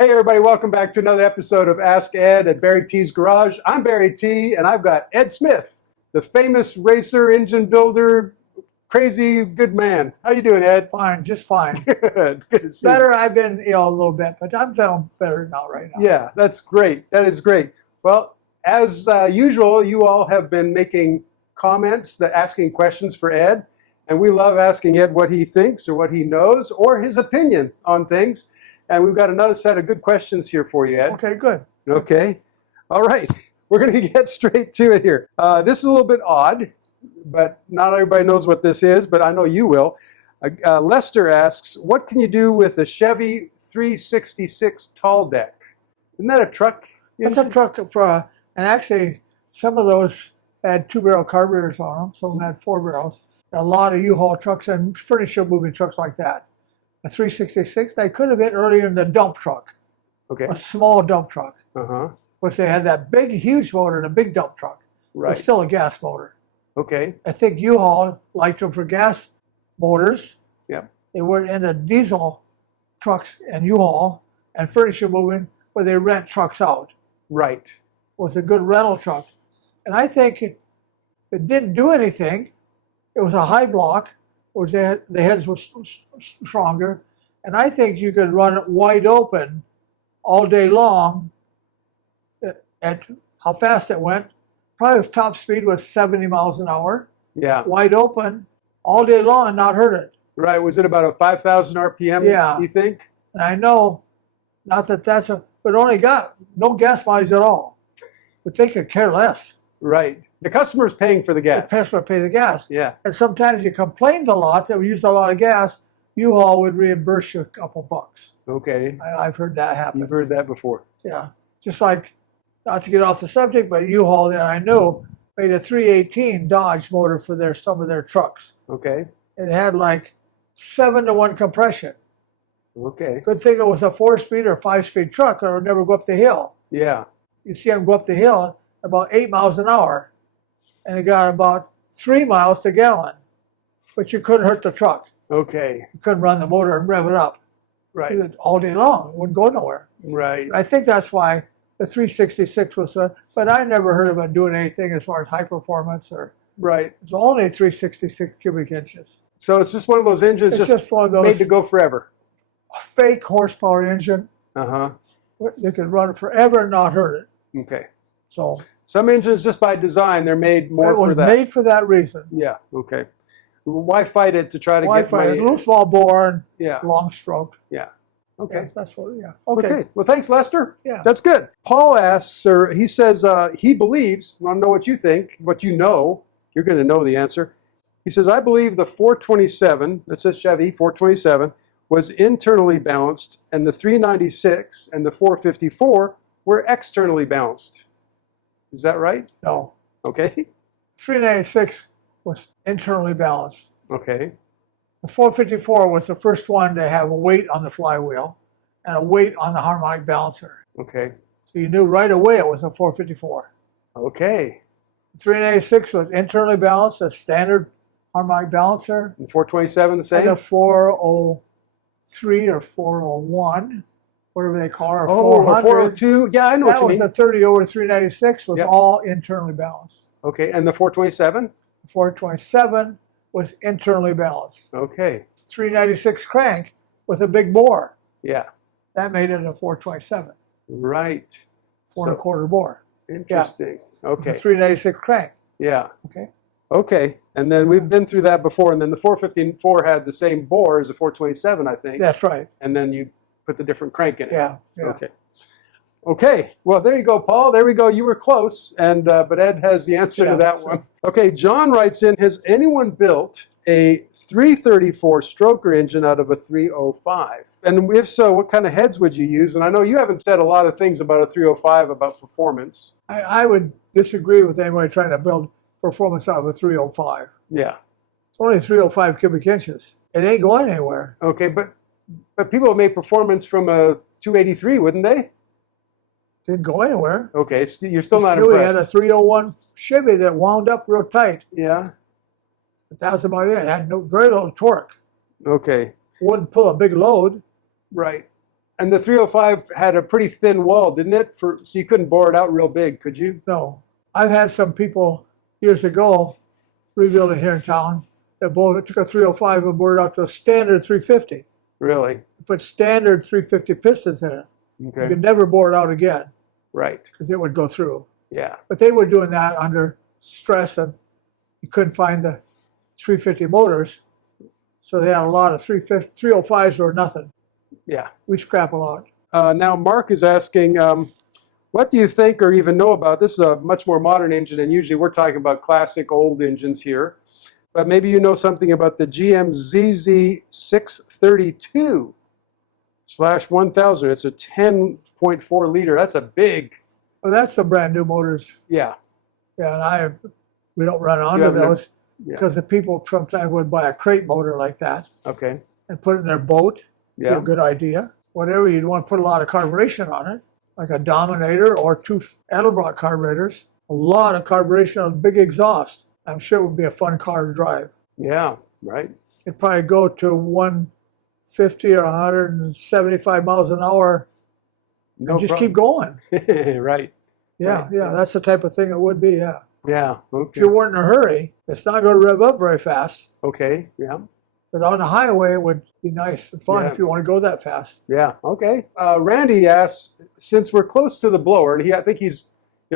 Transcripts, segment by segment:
Hey everybody, welcome back to another episode of Ask Ed at Barry T's Garage. I'm Barry T, and I've got Ed Smith, the famous racer, engine builder, crazy good man. How you doing, Ed? Fine, just fine. Good to see Better, you. I've been ill a little bit, but I'm feeling better now right now. Yeah, that's great. That is great. Well, as usual, you all have been making comments, asking questions for Ed, and we love asking Ed what he thinks or what he knows or his opinion on things. And we've got another set of good questions here for you, Ed. Okay, good. Okay. All right. We're going to get straight to it here. This is a little bit odd, but not everybody knows what this is, but I know you will. Lester asks, what can you do with a Chevy 366 tall deck? Isn't that a truck? That's a truck for, and actually some of those had 2-barrel carburetors on them, some of them had 4 barrels. A lot of U-Haul trucks and furniture moving trucks like that. A 366, they could have been earlier in the dump truck, Okay. a small dump truck. Uh-huh. Which they had that big, huge motor in a big dump truck. Right. It's still a gas motor. Okay. I think U-Haul liked them for gas motors. Yeah. They were in the diesel trucks and U-Haul and furniture moving where they rent trucks out. Right. It was a good rental truck. And I think it didn't do anything. It was a high block. The heads were stronger. And I think you could run it wide open all day long at how fast it went. Probably top speed was 70 miles an hour. Yeah. Wide open all day long and not hurt it. Right. Was it about a 5,000 RPM, Yeah. you think? And I know, not that that's but only got no gas mileage at all. But they could care less. Right. The customer's paying for the The gas. customer pay the gas. Yeah. And sometimes you complained a lot that we used a lot of gas, U-Haul would reimburse you a couple bucks. Okay. I've heard that happen. You've heard that before. Yeah. Just like, not to get off the subject, but U-Haul that I knew made a 318 Dodge motor for some of their trucks. Okay. It had like 7-to-1 compression. Okay. Good thing it was a 4-speed or 5-speed truck, or it would never go up the hill. Yeah. You see them go up the hill about 8 miles an hour, and it got about 3 miles to gallon. But you couldn't hurt the truck. Okay. You couldn't run the motor and rev it up. Right. All day long. It wouldn't go nowhere. Right. I think that's why the 366 was, but I never heard about doing anything as far as high performance or. Right. It's only 366 cubic inches. So it's just one of those engines It's just one of those made to go forever. fake horsepower engine. Uh-huh. They could run forever and not hurt it. Okay. So Some engines, just by design, they're made more it was for that. made for that reason. Yeah. Okay. Why fight it to try to get Wi-Fi, money? a little small bore and Yeah. long stroke. Yeah. Okay. Yeah, that's what. Yeah. Okay. Well, thanks, Lester. Yeah. That's good. Paul asks, or he says, he believes, I want to know what you think, what you know. You're going to know the answer. He says, I believe the 427, that says Chevy 427, was internally balanced, and the 396 and the 454 were externally balanced. Is that right? No. Okay. 396 was internally balanced. Okay. The 454 was the first one to have a weight on the flywheel and a weight on the harmonic balancer. Okay. So you knew right away it was a 454. Okay. The 396 was internally balanced, a standard harmonic balancer. And 427 the same? And the 403 or 401, whatever they call it, or Oh, 400. 402. Yeah, I know That what you was mean. the 30 over 396 was Yep. all internally balanced. Okay. And the 427? The 427 was internally balanced. Okay. 396 crank with a big bore. Yeah. That made it a 427, Right. 4.25 bore. Interesting. The Okay. 396 crank. Yeah. Okay. Okay. And then we've been through that before. And then the 454 had the same bore as the 427, I think. That's right. And then you put the different crank in it. Yeah. Yeah. Okay. Okay. Well, there you go, Paul. There we go. You were close. And but Ed has the answer to Yeah, that so- one. Okay. John writes in, has anyone built a 334 stroker engine out of a 305? And if so, what kind of heads would you use? And I know you haven't said a lot of things about a 305 about performance. I would disagree with anybody trying to build performance out of a 305. Yeah. It's only 305 cubic inches. It ain't going anywhere. Okay, but people would make performance from a 283, wouldn't they? Didn't go anywhere. Okay, so you're still not We had a impressed. 301 Chevy that wound up real tight. Yeah. But that was about it. It had very little torque. Okay. Wouldn't pull a big load. Right. And the 305 had a pretty thin wall, didn't it? So you couldn't bore it out real big, could you? No. I've had some people years ago rebuild it here in town. They took a 305 and bored it out to a standard 350. Really? Put standard 350 pistons in it. Okay. You could never bore it out again Right. because it would go through. Yeah. But they were doing that under stress, and you couldn't find the 350 motors. So they had a lot of 305s or nothing. Yeah. We scrap a lot. Now, Mark is asking, what do you think or even know about, this is a much more modern engine, and usually we're talking about classic old engines here, but maybe you know something about the GM ZZ632/1000. It's a 10.4 liter. That's a big. Well, that's the brand new motors. Yeah. Yeah, and we don't run onto haven't- those yeah. because the people sometimes would buy a crate motor like that Okay. and put it in their boat. Be Yeah. a good idea. Whatever, you'd want to put a lot of carburation on it, like a Dominator or 2 Edelbrock carburetors. A lot of carburation on big exhaust. I'm sure it would be a fun car to drive. Yeah. Right. It'd probably go to 150 or 175 miles an hour No and just problem. keep going. Right. Yeah, Right. yeah, that's the type of thing it would be, yeah. Yeah. If Okay. you weren't in a hurry, it's not going to rev up very fast. Okay. Yeah. But on the highway, it would be nice and fun Yeah. if you want to go that fast. Yeah. Okay. Randy asks, since we're close to the blower, and I think he's,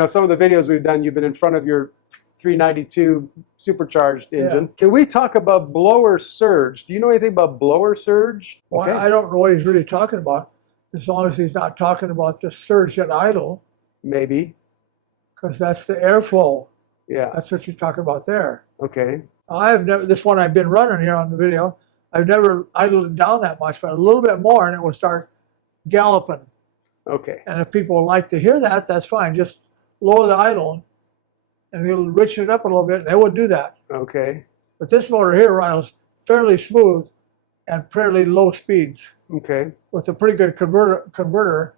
some of the videos we've done, you've been in front of your 392 supercharged engine. Can we talk about blower surge? Do you know anything about blower surge? Well, I don't know what he's really talking about, as long as he's not talking about the surge at idle, Maybe. because that's the airflow. Yeah. That's what you're talking about there. Okay. I have never, this one I've been running here on the video, I've never idled it down that much, but a little bit more and it will start galloping. Okay. And if people like to hear that, that's fine. Just lower the idle and it'll richen it up a little bit, and they would do that. Okay. But this motor here runs fairly smooth and fairly low speeds Okay. with a pretty good converter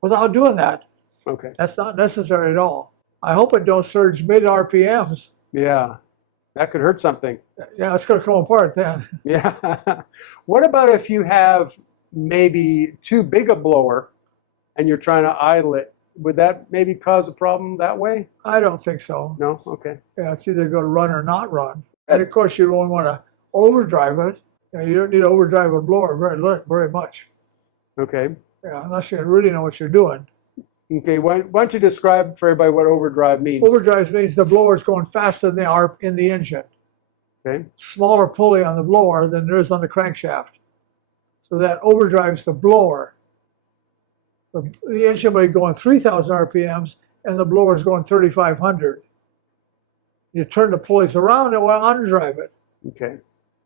without doing that. Okay. That's not necessary at all. I hope it don't surge mid RPMs. Yeah. That could hurt something. Yeah, it's going to come apart then. Yeah. What about if you have maybe too big a blower and you're trying to idle it? Would that maybe cause a problem that way? I don't think so. No? Okay. Yeah, it's either going to run or not run. And of course, you don't want to overdrive it. You don't need to overdrive a blower very much. Okay. Yeah, unless you really know what you're doing. Okay. Why don't you describe for everybody what overdrive means? Overdrive means the blower's going faster than they are in the engine. Okay. Smaller pulley on the blower than there is on the crankshaft. So that overdrives the blower. The engine will be going 3,000 RPMs and the blower's going 3,500. You turn the pulleys around, it will underdrive it. Okay.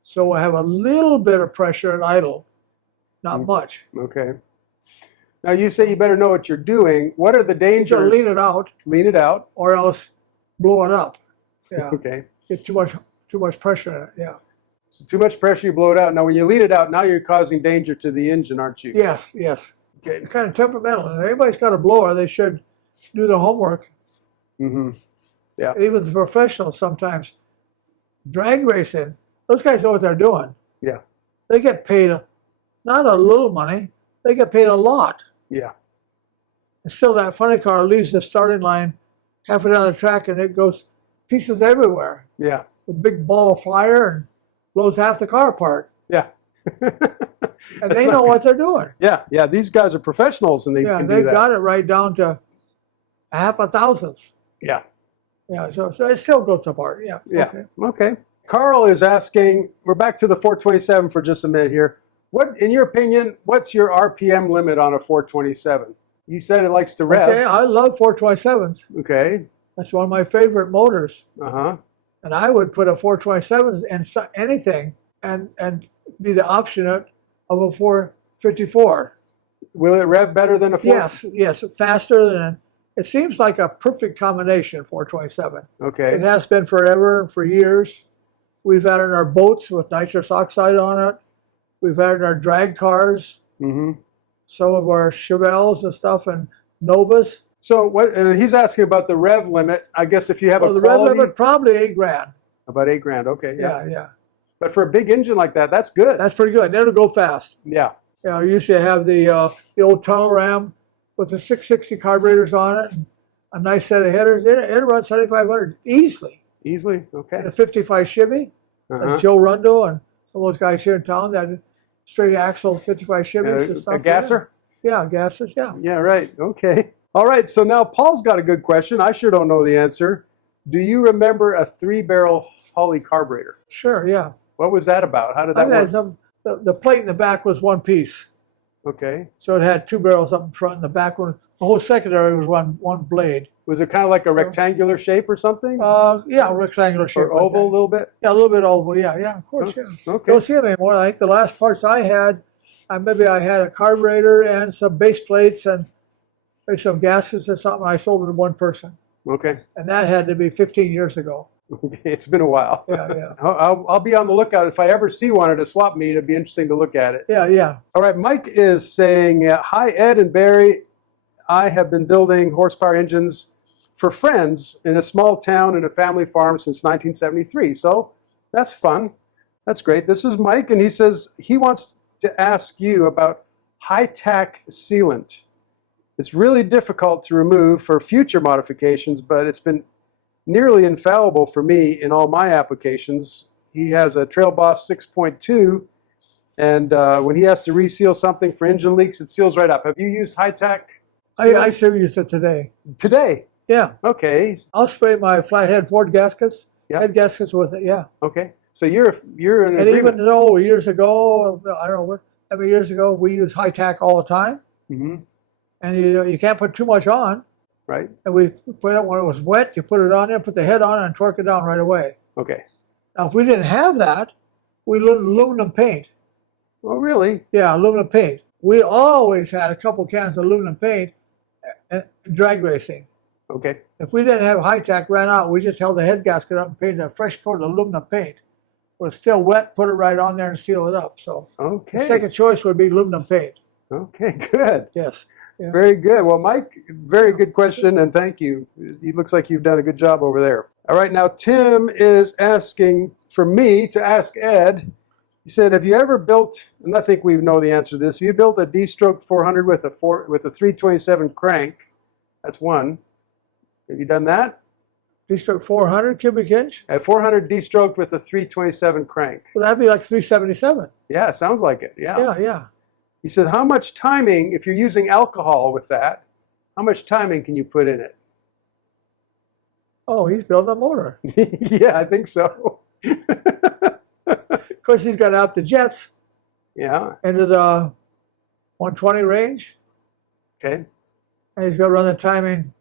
So we'll have a little bit of pressure at idle, not much. Okay. Now you say you better know what you're doing. What are the You dangers? should lean it out Lean it out. or else blow it up. Yeah, Okay. get too much pressure in it, yeah. So too much pressure, you blow it out. Now when you lean it out, now you're causing danger to the engine, aren't you? Yes, yes. Okay. Kind of temperamental. And everybody's got a blower, they should do their homework. Mm-hmm. Yeah. And even the professionals sometimes. Drag racing, those guys know what they're doing. Yeah. They get paid not a little money, they get paid a lot. Yeah. And still that funny car leaves the starting line halfway down the track and it goes pieces everywhere. Yeah. A big ball of fire and blows half the car apart. Yeah. And they know what they're doing. Yeah. Yeah. These guys are professionals and they Yeah, can do they've that. got it right down to a half a thousandth. Yeah. Yeah, so it still goes apart. Yeah. Yeah. Okay. Okay. Carl is asking, we're back to the 427 for just a minute here. What, in your opinion, what's your RPM limit on a 427? You said it likes to rev. Okay, I love 427s. Okay. That's one of my favorite motors. Uh-huh. And I would put a 427 in anything and be the opposite of a 454. Will it rev better than a 4? Yes, faster than, it seems like a perfect combination, 427. Okay. It has been forever, for years. We've had it in our boats with nitrous oxide on it. We've had it in our drag cars, Mm-hmm. some of our Chevelles and stuff, and Novas. So what? And he's asking about the rev limit. I guess if you have Well, a the rev quality, limit probably $8,000. about $8,000. Okay. Yeah. Yeah. But for a big engine like that, that's good. That's pretty good. It'll go fast. Yeah. Yeah, we used to have the old tunnel ram with the 660 carburetors on it, and a nice set of headers. It runs 7,500 easily. Easily? Okay. And a 55 Chevy, like Joe Rundo and some of those guys here in town that had straight axle 55 Chevys and stuff. A gasser? Yeah, gassers, yeah. Yeah, right. Okay. All right, so now Paul's got a good question. I sure don't know the answer. Do you remember a 3-barrel Holley carburetor? Sure, yeah. What was that about? How did that work? The plate in the back was one piece. Okay. So it had 2 barrels up in front, and the back one, the whole secondary was one blade. Was it kind of like a rectangular shape or something? Yeah, rectangular shape. Or oval a little bit? Yeah, a little bit oval, yeah, of course, yeah. Okay. Don't see them anymore. I think the last parts I had, maybe I had a carburetor and some base plates and maybe some gaskets or something. I sold it to one person. Okay. And that had to be 15 years ago. Okay, it's been a while. Yeah. I'll be on the lookout. If I ever see one at a swap meet, it'd be interesting to look at it. Yeah. All right, Mike is saying, hi, Ed and Barry. I have been building horsepower engines for friends in a small town and a family farm since 1973. So that's fun. That's great. This is Mike, and he says he wants to ask you about high-tack sealant. It's really difficult to remove for future modifications, but it's been nearly infallible for me in all my applications. He has a Trail Boss 6.2, and when he has to reseal something for engine leaks, it seals right up. Have you used high-tack sealant? I still use it today. Today? Yeah. Okay. I'll spray my flathead Ford gaskets, head gaskets with it, yeah. Okay. So you're in And agreement. even though years ago, I don't know, how many years ago, we used high-tack all the time. Mm-hmm. And you can't put too much on. Right. And we put it when it was wet, you put it on there, put the head on and torque it down right away. Okay. Now, if we didn't have that, we used aluminum paint. Oh, really? Yeah, aluminum paint. We always had a couple cans of aluminum paint and drag racing. Okay. If we didn't have high-tack ran out, we just held the head gasket up and painted a fresh coat of aluminum paint. When it's still wet, put it right on there and seal it up. So Okay. the second choice would be aluminum paint. Okay, good. Yes. Yeah. Very good. Well, Mike, very good question, and thank you. It looks like you've done a good job over there. All right, now Tim is asking for me to ask Ed. He said, have you ever built, and I think we know the answer to this, have you built a D-stroke 400 with a 327 crank? That's one. Have you done that? D-stroke 400 cubic inch? A 400 D-stroke with a 327 crank. Well, that'd be like 377. Yeah, sounds like it. Yeah. He said, how much timing, if you're using alcohol with that, how much timing can you put in it? Oh, he's building a motor. Yeah, I think so. Of course, he's got out the jets Yeah, into the 120 range, okay. and he's got to run the timing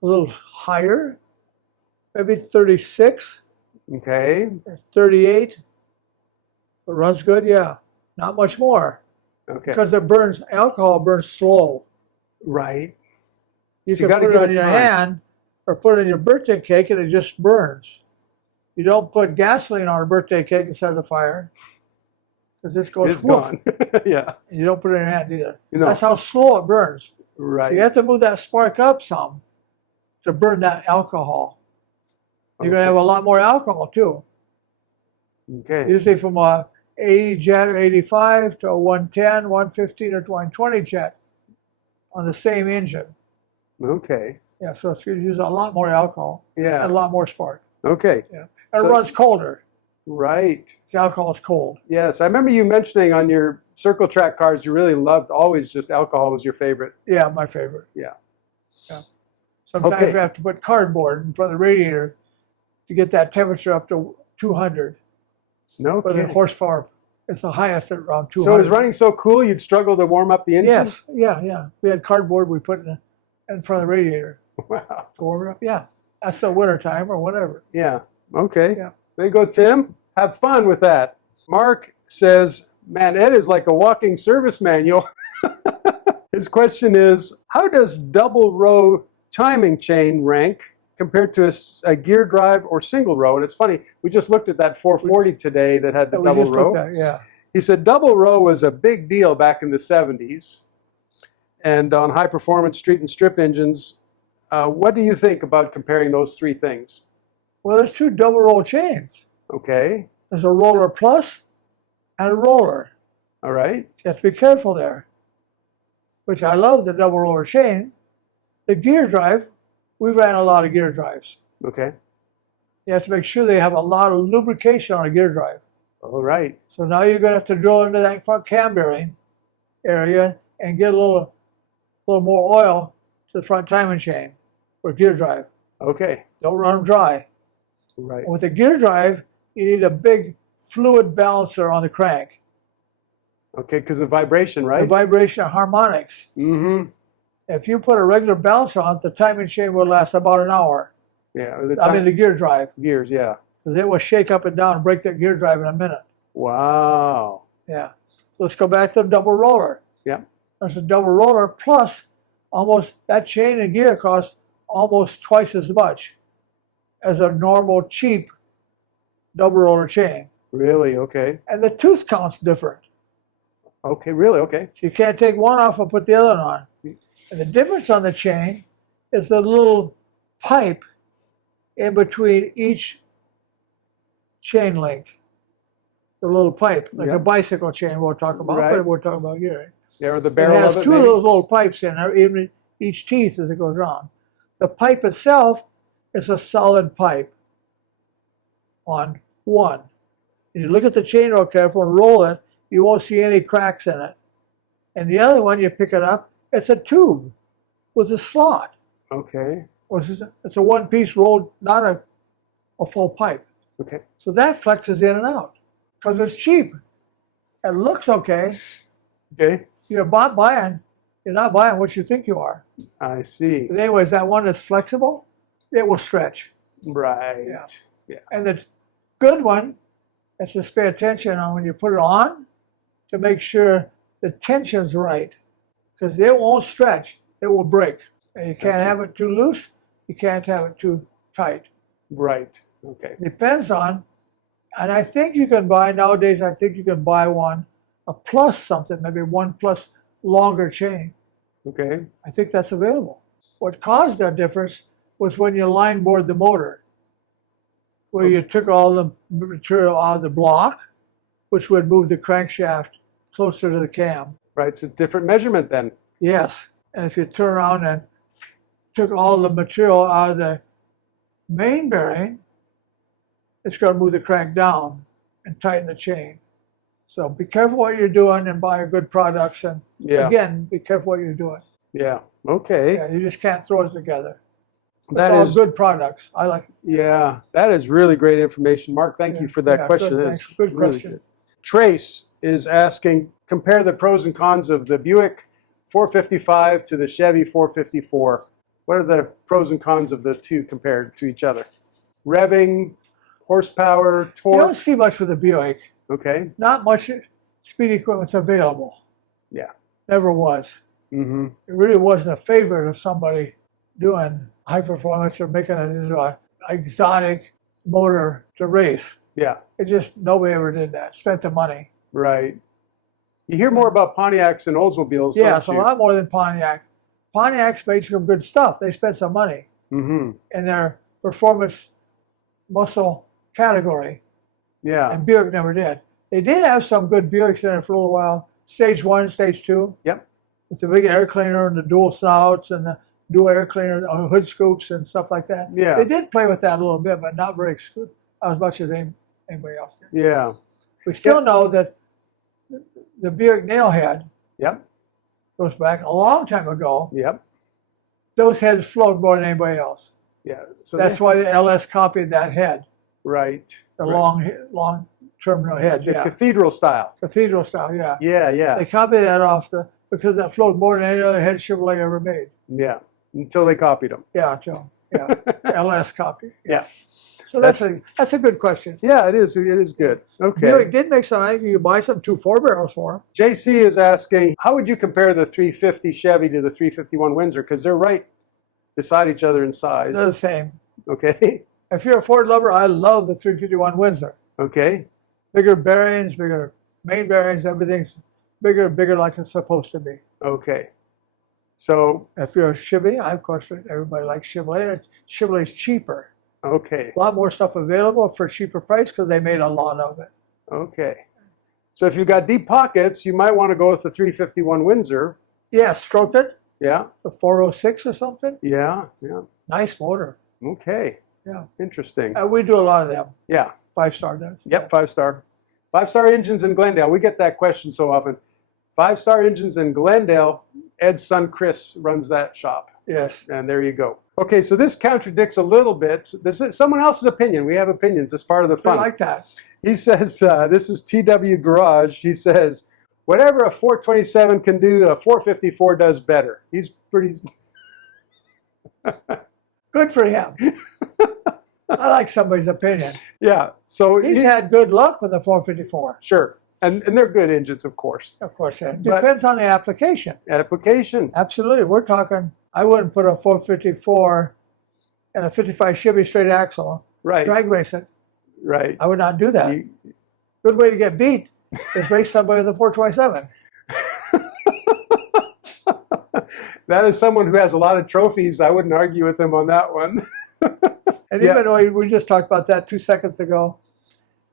a little higher, maybe 36, Okay, 38. It runs good, yeah. Not much more, okay. because alcohol burns slow. Right. You So you can gotta put it give on it your time. hand or put it in your birthday cake and it just burns. You don't put gasoline on a birthday cake and set it afire, because this goes It's woof. gone. Yeah, And you don't put it in your hand either. You know. That's how slow it burns. So right. you have to move that spark up some to burn that alcohol. You're going to have a lot more alcohol too. Okay. Usually from a 80 jet or 85 to a 110, 115, or 120 jet on the same engine. Okay. Yeah, so it's going to use a lot more alcohol and a Yeah. lot more spark. Okay. Yeah, and So- it runs colder. Right. The alcohol is cold. Yes, I remember you mentioning on your circle track cars you really loved always just alcohol was your favorite. Yeah, my favorite. Yeah. Sometimes Okay. we have to put cardboard in front of the radiator to get that temperature up to 200 No for the kidding. horsepower. It's the highest at around 200. So it was running so cool you'd struggle to warm up the engine? Yes, yeah. We had cardboard we put in front of the radiator Wow. to warm it up. Yeah, that's the winter time or whatever. Yeah. Okay. Yeah. There you go, Tim. Have fun with that. Mark says, man, Ed is like a walking service manual. His question is, how does double row timing chain rank compared to a gear drive or single row? And it's funny, we just looked at that 440 today that had the We double just row. looked at, yeah. He said double row was a big deal back in the 70s. And on high performance street and strip engines, what do you think about comparing those three things? Well, there's two double roll chains. Okay. There's a roller plus and a roller. All right. You have to be careful there. Which I love the double roller chain. The gear drive, we ran a lot of gear drives. Okay. You have to make sure they have a lot of lubrication on a gear drive. All right. So now you're going to have to drill into that front cam bearing area and get a little more oil to the front timing chain for gear drive. Okay. Don't run them dry. Right. With a gear drive, you need a big fluid balancer on the crank. Okay, because of vibration, right? The vibration and harmonics. Mm-hmm. If you put a regular balancer on, the timing chain will last about an hour. Yeah. The gear drive. Gears, yeah. Because it will shake up and down and break that gear drive in a minute. Wow. Yeah. So let's go back to the double roller. Yeah. There's a double roller plus almost that chain and gear costs almost twice as much as a normal cheap double roller chain. Really? Okay. And the tooth count's different. Okay, really? Okay. So you can't take one off and put the other one on. And the difference on the chain is the little pipe in between each chain link. The little pipe, like a bicycle chain we'll talk about, but we're talking about gearing. Yeah, or the It barrel has of it, two of maybe? those little pipes in there, even each teeth as it goes around. The pipe itself is a solid pipe on one. If you look at the chain real careful and roll it, you won't see any cracks in it. And the other one, you pick it up, it's a tube with a slot. Okay. It's a one-piece rolled, not a full pipe. Okay. So that flexes in and out because it's cheap. It looks okay. Okay. You're not buying what you think you are. I see. But anyways, that one that's flexible, it will stretch. Right. Yeah. And the good one is just pay attention on when you put it on to make sure the tension's right, because it won't stretch, it will break. And you can't have it too loose, you can't have it too tight. Right. Okay. Depends on, and I think you can buy, nowadays I think you can buy one, a plus something, maybe one plus longer chain. Okay. I think that's available. What caused that difference was when you line bored the motor, where you took all the material out of the block, which would move the crankshaft closer to the cam. Right. It's a different measurement then. Yes. And if you turn around and took all the material out of the main bearing, it's going to move the crank down and tighten the chain. So be careful what you're doing and buy good products. And again, be careful what you're doing. Yeah. Okay. Yeah, you just can't throw it together. That It's is all good products. I like it. Yeah, that is really great information. Mark, thank you for that question. Good, That thanks. is Good really question. good. Trace is asking, compare the pros and cons of the Buick 455 to the Chevy 454. What are the pros and cons of the two compared to each other? Revving, horsepower, You torque. don't see much with the Buick. Okay. Not much speed equipment's available. Yeah. Never was. Mm-hmm. It really wasn't a favorite of somebody doing high performance or making it into an exotic motor to race. Yeah. It just, nobody ever did that. Spent the money. Right. You hear more about Pontiacs and Oldsmobiles. Yeah, don't it's a you? lot more than Pontiac. Pontiac's made some good stuff. They spent some money Mm-hmm. in their performance muscle category. Yeah. And Buick never did. They did have some good Buicks in it for a little while. Stage 1, Stage 2. Yep. With the big air cleaner and the dual snouts and the dual air cleaner, hood scoops and stuff like that. Yeah. They did play with that a little bit, but not very as much as anybody else did. Yeah. We still know that the Buick nailhead Yep. goes back a long time ago. Yep. Those heads flowed more than anybody else. Yeah. So That's why the LS copied that head, right. the Right. long terminal heads. The Yeah, cathedral style. cathedral style. Yeah, Yeah. Yeah. they copied that off because that flowed more than any other head Chevrolet ever made. Yeah. Until they copied them. Yeah, so yeah, LS copy. Yeah. So that's a good question. Yeah, it is. It is good. Okay. Buick did make some. I think you could buy some 2.4 barrels for them. JC is asking, how would you compare the 350 Chevy to the 351 Windsor? Because they're right beside each other in size. They're the same. Okay. If you're a Ford lover, I love the 351 Windsor. Okay. Bigger bearings, bigger main bearings, everything's bigger like it's supposed to be. Okay. So, If you're a Chevy, of course, everybody likes Chevrolet. Chevrolet's cheaper. okay. A lot more stuff available for a cheaper price because they made a lot of it. Okay. So if you've got deep pockets, you might want to go with the 351 Windsor. Yeah, stroked it. Yeah. The 406 or something. Yeah. Yeah. Nice motor. Okay. Yeah. Interesting. We do a lot of them. Yeah. 5-star does. Yep. 5-star. 5-star engines in Glendale. We get that question so often. 5-star engines in Glendale. Ed's son Chris runs that shop. Yes. And there you go. Okay, so this contradicts a little bit. This is someone else's opinion. We have opinions. It's part of the I fun. like that. He says, this is TW Garage. He says, whatever a 427 can do, a 454 does better. He's pretty... Good for him. I like somebody's opinion. Yeah, so... He's had good luck with the 454. Sure, and they're good engines, of course. Of course, it depends on the application. Application. Absolutely. We're talking, I wouldn't put a 454 and a 55 Chevy straight axle, Right. drag race it. Right. I would not do that. Good way to get beat is race somebody with a 427. That is someone who has a lot of trophies. I wouldn't argue with him on that one. And Yeah. even though we just talked about that 2 seconds ago,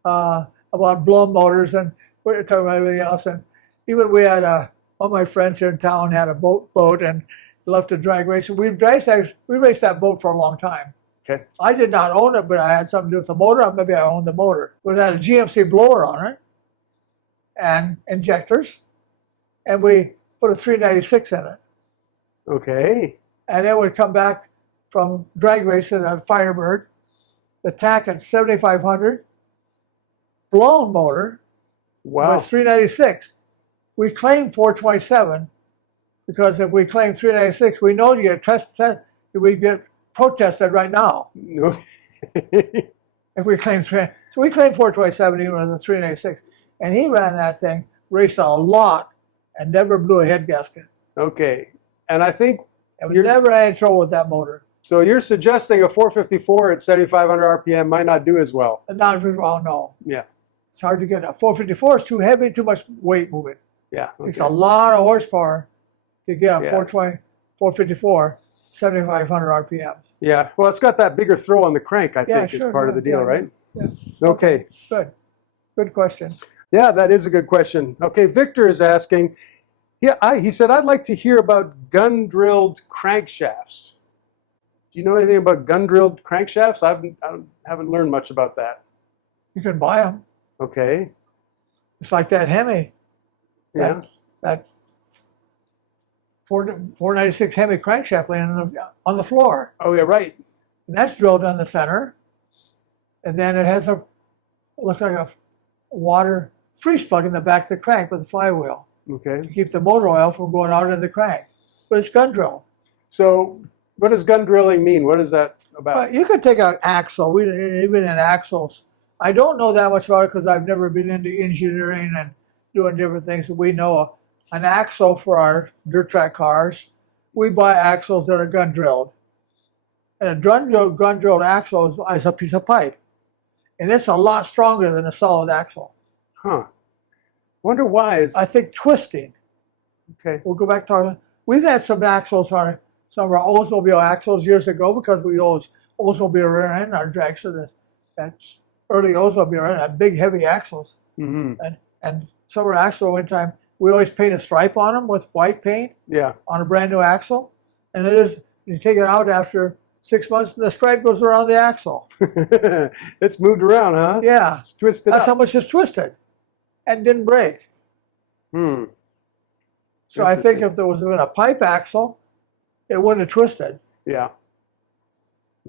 about blown motors, and we were talking about everything else. And even we had one of my friends here in town had a boat and loved to drag race. And we raced that boat for a long time. Okay. I did not own it, but I had something to do with the motor. Or maybe I owned the motor. But it had a GMC blower on it and injectors, and we put a 396 in it. Okay. And it would come back from drag racing at Firebird, the Tack at 7,500, blown motor, Wow. was 396. We claim 427 because if we claim 396, we know you get we get protested right now No. if we claim so we claim 427 even with the 396. And he ran that thing, raced a lot, and never blew a head gasket. Okay. And I think And we never had any trouble with that motor. so. You're suggesting a 454 at 7,500 RPM might not do as well. Not well, no. Yeah. It's hard to get. A 454 is too heavy, too much weight moving. Yeah. It takes Okay. a lot of horsepower to get a Yeah. 420, 454, 7,500 RPMs. Yeah. Well, it's got that bigger throw on the crank. I Yeah, think sure, is part of yeah, the deal, yeah, right? yeah. Okay. Good. Good question. Yeah, that is a good question. Okay, Victor is asking. Yeah, he said, I'd like to hear about gun-drilled crankshafts. Do you know anything about gun-drilled crankshafts? I haven't learned much about that. You can buy them. Okay. It's like that Hemi. Yeah. That 496 Hemi crankshaft laying on the floor. Oh, yeah, right. And that's drilled in the center. And then it has looks like a water freeze plug in the back of the crank with the flywheel Okay. to keep the motor oil from going out of the crank. But it's gun drill. So what does gun drilling mean? What is that about? But you could take an axle, even in axles. I don't know that much about it because I've never been into engineering and doing different things. We know an axle for our dirt track cars. We buy axles that are gun drilled. And a gun drilled axle is a piece of pipe. And it's a lot stronger than a solid axle. Huh. Wonder why. I think twisting. Okay. We'll go back to talking. We've had some axles on some of our Oldsmobile axles years ago because we used Oldsmobile rear end our drag. So that's early Oldsmobile rear end had big heavy axles. Mm-hmm. And some of our axle one time we always paint a stripe on them with white paint Yeah. on a brand new axle. And you take it out after 6 months and the stripe goes around the axle. It's moved around, huh? Yeah. It's twisted That's up. how much it's twisted and didn't break. Hmm. So I think if there was been a pipe axle, it wouldn't have twisted. Yeah.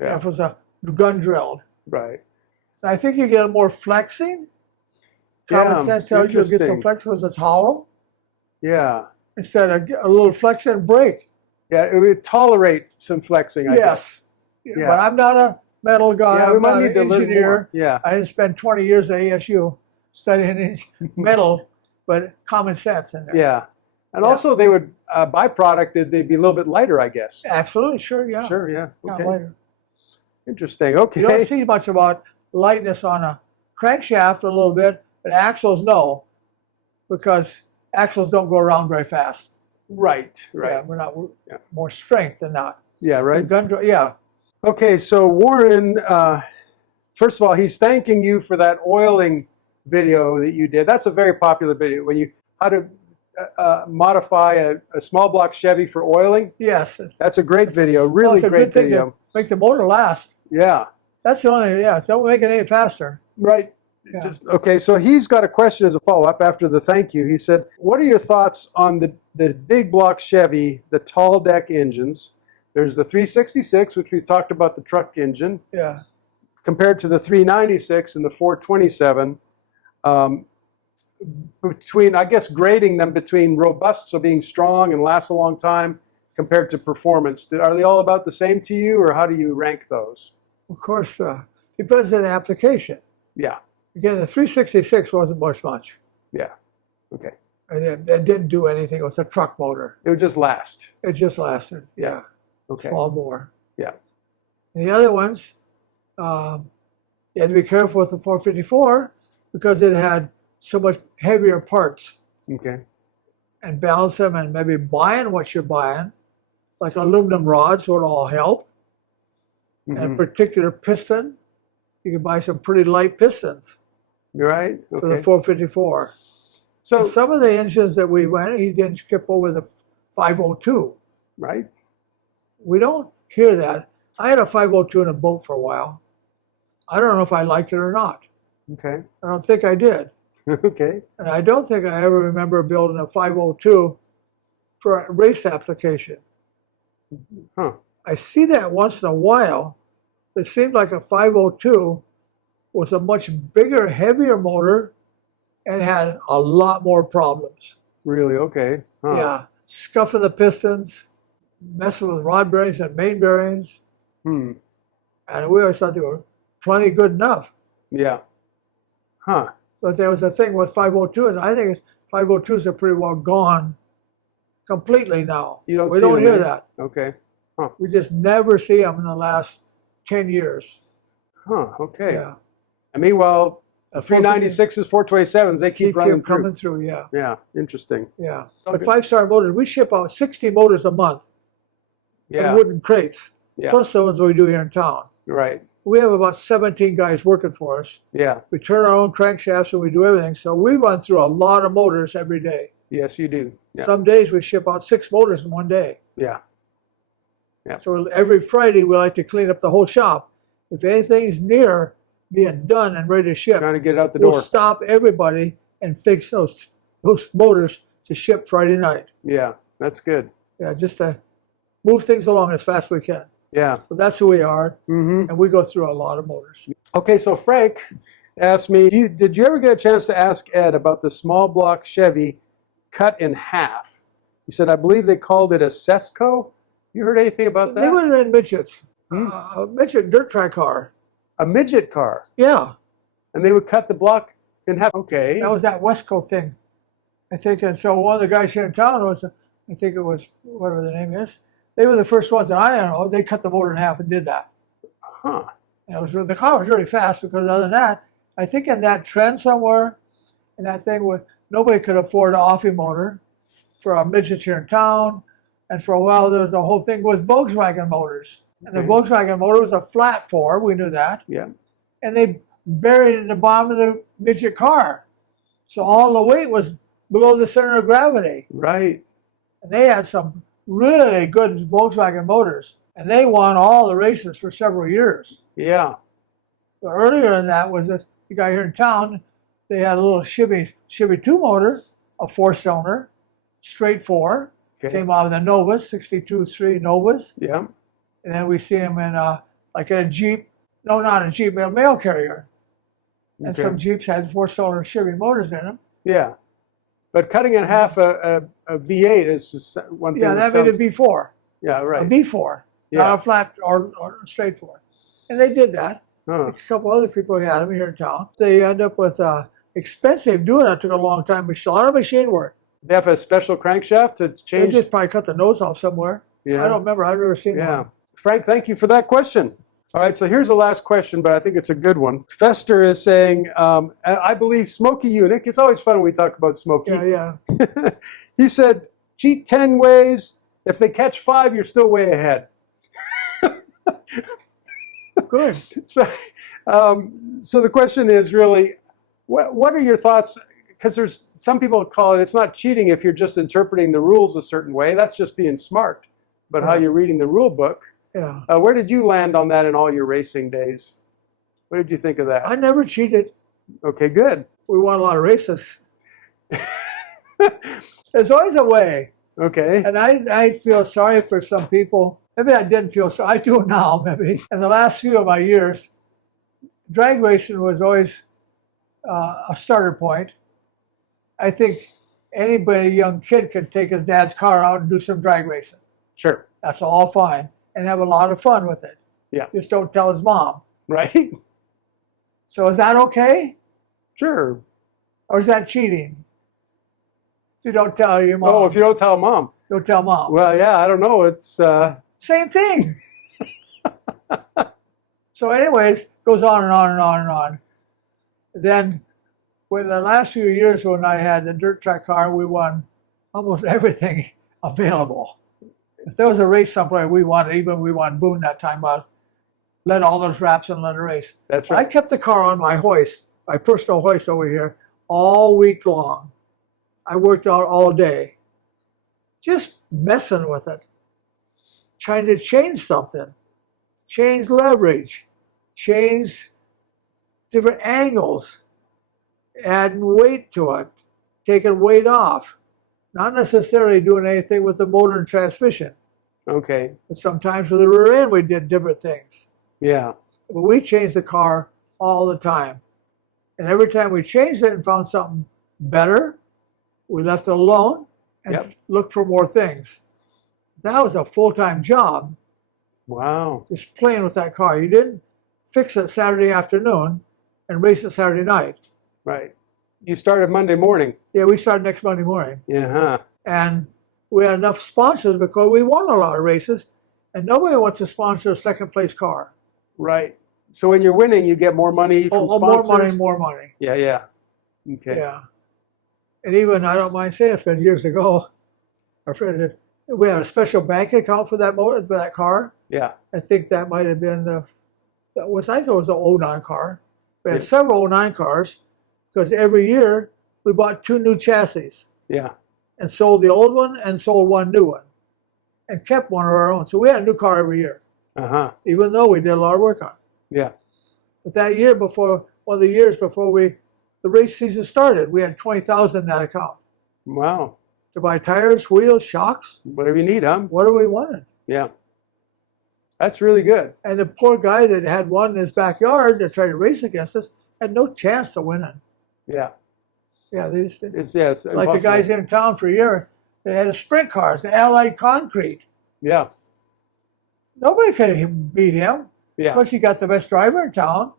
Yeah. If it was a gun drilled. Right. And I think you get more flexing. Common Yeah, sense tells you to get some interesting. flex because it's hollow Yeah. instead of a little flex and break. Yeah, it would tolerate some flexing, I guess. Yes. Yeah. But I'm not a metal guy. Yeah, we I'm might not need an to learn engineer. more. Yeah. I didn't spend 20 years at ASU studying metal, but common sense in there. Yeah. And Yeah. also they would, byproduct, they'd be a little bit lighter, I guess. Absolutely, sure, yeah. Sure, yeah. Yeah, Okay. later. Interesting. Okay. You don't see much about lightness on a crankshaft a little bit, but axles no, because axles don't go around very fast. Right, right. Yeah, we're not Yeah. more strength than that. Yeah, right. Yeah. Okay, so Warren, first of all, he's thanking you for that oiling video that you did. That's a very popular video. When you how to modify a small block Chevy for oiling. Yes. That's a great video. Really it's a great good thing video. to make the motor last. Yeah. That's the only, yeah, so don't make it any faster. Right. Yeah. Just, okay, so he's got a question as a follow-up after the thank you. He said, what are your thoughts on the big block Chevy, the tall deck engines? There's the 366, which we've talked about, the truck engine, Yeah. compared to the 396 and the 427. Between, I guess, grading them between robust, so being strong and last a long time, compared to performance. Are they all about the same to you, or how do you rank those? Of course, depends on the application. Yeah. Again, the 366 wasn't much. Yeah. Okay. And it didn't do anything. It was a truck motor. It would just last. It just lasted. Yeah. Okay. Small bore. Yeah. And the other ones, you had to be careful with the 454 because it had so much heavier parts. Okay. And balance them, and maybe buying what you're buying, like aluminum rods would all help. And a particular piston, you can buy some pretty light pistons. You're right. For Okay. the 454. So And some of the engines that we went, he didn't skip over the 502. right. We don't hear that. I had a 502 in a boat for a while. I don't know if I liked it or not. Okay. I don't think I did. Okay. And I don't think I ever remember building a 502 for a race application. Huh. I see that once in a while. It seemed like a 502 was a much bigger, heavier motor and had a lot more problems. Really? Okay. Huh. Yeah, scuffing the pistons, messing with rod bearings and main bearings. Hmm. And we always thought they were plenty good enough. Yeah. Huh. But there was a thing with 502s. I think 502s are pretty well gone completely now. You don't we see don't them hear there? that. Okay. We just never see them in the last 10 years. Huh. Okay. Yeah. And meanwhile, the 396s, 427s, they keep running through. coming through, yeah. Yeah. Interesting. Yeah. Okay. But 5-star motors, we ship out 60 motors a month Yeah. in wooden crates, Yeah. plus the ones we do here in town. Right. We have about 17 guys working for us. Yeah. We turn our own crankshafts and we do everything. So we run through a lot of motors every day. Yes, you do. Yeah. Some days we ship out 6 motors in one day. Yeah. Yeah. So every Friday we like to clean up the whole shop. If anything's near being done and ready to ship, Trying to get it out the we'll door. stop everybody and fix those motors to ship Friday night. Yeah. That's good. Yeah, just to move things along as fast as we can. Yeah. So that's who we are, Mm-hmm. and we go through a lot of motors. Okay, so Frank asked me, did you ever get a chance to ask Ed about the small block Chevy cut in half? He said, I believe they called it a SESCO. You heard anything about They that? were in Midgets. Hmm. A Midget dirt track car. A midget car. Yeah, And they would cut the block in half. Okay. that was that Wesco thing, I think. And so one of the guys here in town was, I think it was, whatever the name is, they were the first ones that I know. They cut the motor in half and did that. Huh. And the car was really fast because other than that, I think in that trend somewhere, in that thing where nobody could afford an offie motor for our midgets here in town. And for a while, there was a whole thing with Volkswagen motors. And the Okay. Volkswagen motor was a flat 4, we knew that. Yeah. And they buried it in the bottom of the midget car. So all the weight was below the center of gravity. Right. And they had some really good Volkswagen motors. And they won all the races for several years. Yeah. But earlier than that was the guy here in town. They had a little Chevy 2 motor, a 4-cylinder, straight 4. Okay. Came out of the Novas, 62.3 Novas. Yeah. And then we see them in like in a Jeep. No, not a Jeep, a mail carrier. And Okay. some Jeeps had 4-cylinder Chevy motors in them. Yeah. But cutting in half a V8 is just one thing. Yeah, that made a V4. Yeah, A right. V4. Yeah. Not a flat or straight 4. And they did that. Huh. A couple other people had them here in town. They end up with expensive doing that. Took a long time. A lot of machine work. They have a special crankshaft to They change. just probably cut the nose off somewhere. Yeah. I don't remember. I've never seen Yeah. one. Frank, thank you for that question. All right, so here's the last question, but I think it's a good one. Fester is saying, I believe Smokey Yunick, it's always fun when we talk about Smokey. Yeah, yeah. He said, cheat 10 ways. If they catch 5, you're still way ahead. Good. So the question is really, What are your thoughts? Because there's some people call it, it's not cheating if you're just interpreting the rules a certain way. That's just being smart. But how you're reading the rule book. Yeah. Where did you land on that in all your racing days? What did you think of that? I never cheated. Okay, good. We won a lot of races. There's always a way. Okay. And I feel sorry for some people. Maybe I didn't feel sorry. I do now, maybe. In the last few of my years, drag racing was always a starter point. I think anybody, young kid, can take his dad's car out and do some drag racing. Sure. That's all fine. And have a lot of fun with it. Yeah. Just don't tell his mom. Right? So is that okay? Sure. Or is that cheating? If you don't tell your mom. Oh, if you don't tell mom. Don't tell mom. Well, yeah, I don't know. It's Same thing. So anyways, goes on and on and on and on. Then, when the last few years when I had the dirt track car, we won almost everything available. If there was a race someplace we won, even we won Boone that time, led all those wraps and led a race. that's right. I kept the car on my hoist, my personal hoist over here, all week long. I worked out all day, just messing with it, trying to change something, change leverage, change different angles, adding weight to it, taking weight off, not necessarily doing anything with the motor and transmission. Okay. But sometimes with the rear end, we did different things. Yeah. But we changed the car all the time. And every time we changed it and found something better, we left it alone and looked for more things. That was a full-time job, Wow. just playing with that car. You didn't fix it Saturday afternoon and race it Saturday night. Right. You started Monday morning. Yeah, we started next Monday morning. Yeah. Huh. And we had enough sponsors because we won a lot of races, and nobody wants to sponsor a second-place car. Right. So when you're winning, you get more money from sponsors? More money. Yeah, yeah. Okay. Yeah. And even, I don't mind saying, it's been years ago, our friend said, we had a special bank account for that motor, for that car. Yeah. I think that might have been I think it was the 09 car. We had Yeah. several 09 cars because every year we bought 2 new chassis Yeah. and sold the old one and sold 1 new one and kept one of our own. So we had a new car every year, Uh-huh. even though we did a lot of work on it. Yeah. But that year before, one of the years before the race season started, we had 20,000 in that account Wow. to buy tires, wheels, shocks, Whatever you need, huh? whatever we wanted. Yeah. That's really good. And the poor guy that had one in his backyard that tried to race against us had no chance to win it. Yeah. Yeah, they just, It's like the impossible. guys in town for a year, they had a sprint cars, the Allied Concrete. Yeah. Nobody could beat him. Of Yeah. course, he got the best driver in town,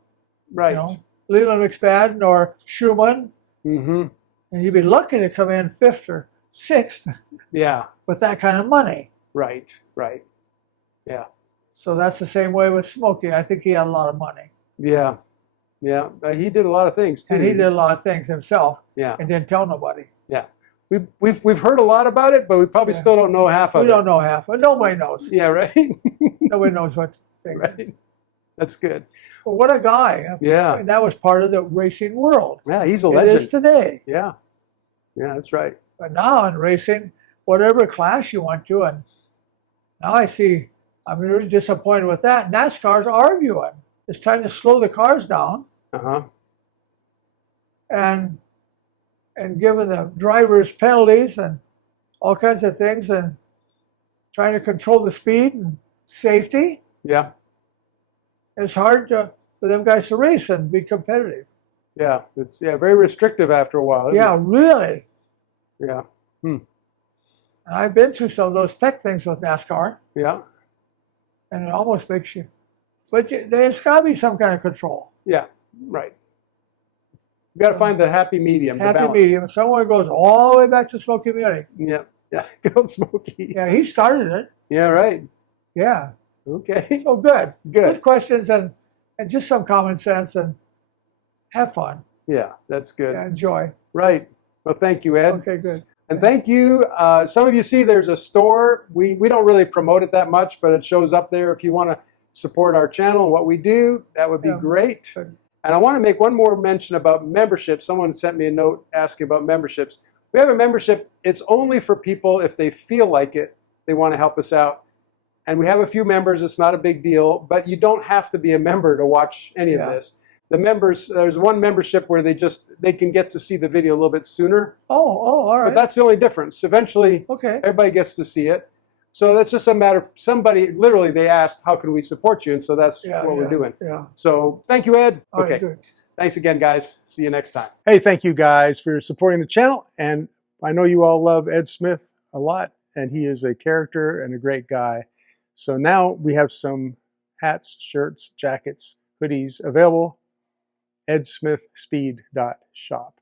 Right. you know, Leland McSpadden or Schumann, Mm-hmm. and you'd be lucky to come in 5th or 6th Yeah. with that kind of money. Right. Right. Yeah. So that's the same way with Smokey. I think he had a lot of money. Yeah. Yeah. He did a lot of things too. And he did a lot of things himself Yeah. and didn't tell nobody. Yeah. We've heard a lot about it, but we probably Yeah. still don't know half of We it. don't know half. Nobody knows. Yeah. Right. Nobody knows what things are. Right. That's good. But what a guy. Yeah. And that was part of the racing world. Yeah. He's a It legend. is today. Yeah. Yeah. That's right. But now in racing, whatever class you want to, and now I see, I'm really disappointed with that. NASCAR's arguing. It's time to slow the cars down Uh-huh. and giving the drivers penalties and all kinds of things and trying to control the speed and safety. Yeah. It's hard for them guys to race and be competitive. Yeah. It's very restrictive after a while. Isn't Yeah, really. it? Yeah. And I've been through some of those tech things with NASCAR, Yeah. and it almost makes you, but there's got to be some kind of control. Yeah. Right. You got to find the happy medium. the Happy balance. medium. Someone goes all the way back to Smokey Yunick. Yeah. Yeah. Go Smokey. Yeah, he started it. Yeah. Right. Yeah. Okay. So good. Good. questions and just some common sense and have fun. Yeah. That's good. Yeah, enjoy. Right. Well, thank you, Ed. Okay, good. And thank you. Some of you see there's a store. We don't really promote it that much, but it shows up there if you want to support our channel and what we do. That would be Yeah. great. Good. And I want to make one more mention about membership. Someone sent me a note asking about memberships. We have a membership. It's only for people if they feel like it, they want to help us out. And we have a few members. It's not a big deal, but you don't have to be a member to watch any of this. The members, there's one membership where they can get to see the video a little bit sooner. Oh, all right. But that's the only difference. Eventually, everybody gets to see it. So that's just a matter, somebody, literally they asked, how can we support you? And so that's what we're doing. So thank you, Ed. Okay. Good. Thanks again, guys. See you next time. Hey, thank you guys for supporting the channel. And I know you all love Ed Smith a lot, and he is a character and a great guy. So now we have some hats, shirts, jackets, hoodies available. EdSmithSpeed.shop.